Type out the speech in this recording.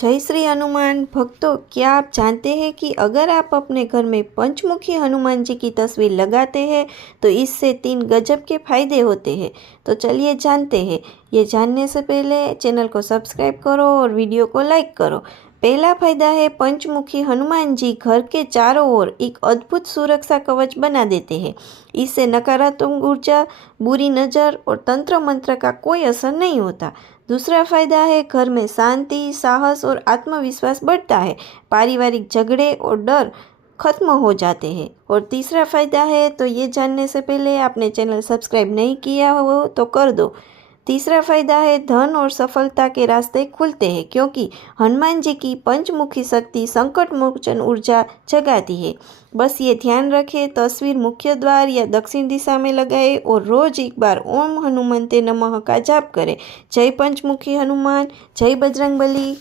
जय श्री हनुमान भक्तों, क्या आप जानते हैं कि अगर आप अपने घर में पंचमुखी हनुमान जी की तस्वीर लगाते हैं तो इससे 3 गजब के फायदे होते हैं। तो चलिए जानते हैं। ये जानने से पहले चैनल को सब्सक्राइब करो और वीडियो को लाइक करो। पहला फायदा है, पंचमुखी हनुमान जी घर के चारों ओर एक अद्भुत सुरक्षा कवच बना देते हैं। इससे नकारात्मक ऊर्जा, बुरी नज़र और तंत्र मंत्र का कोई असर नहीं होता। दूसरा फायदा है, घर में शांति, साहस और आत्मविश्वास बढ़ता है। पारिवारिक झगड़े और डर खत्म हो जाते हैं। और तीसरा फायदा है, तो ये जानने से पहले आपने चैनल सब्सक्राइब नहीं किया हो तो कर दो। तीसरा फायदा है, धन और सफलता के रास्ते खुलते हैं क्योंकि हनुमान जी की पंचमुखी शक्ति संकट मोचन ऊर्जा जगाती है। बस ये ध्यान रखें, तस्वीर मुख्य द्वार या दक्षिण दिशा में लगाए और रोज एक बार ओम हनुमंते नमः का जाप करें। जय पंचमुखी हनुमान, जय बजरंगबली।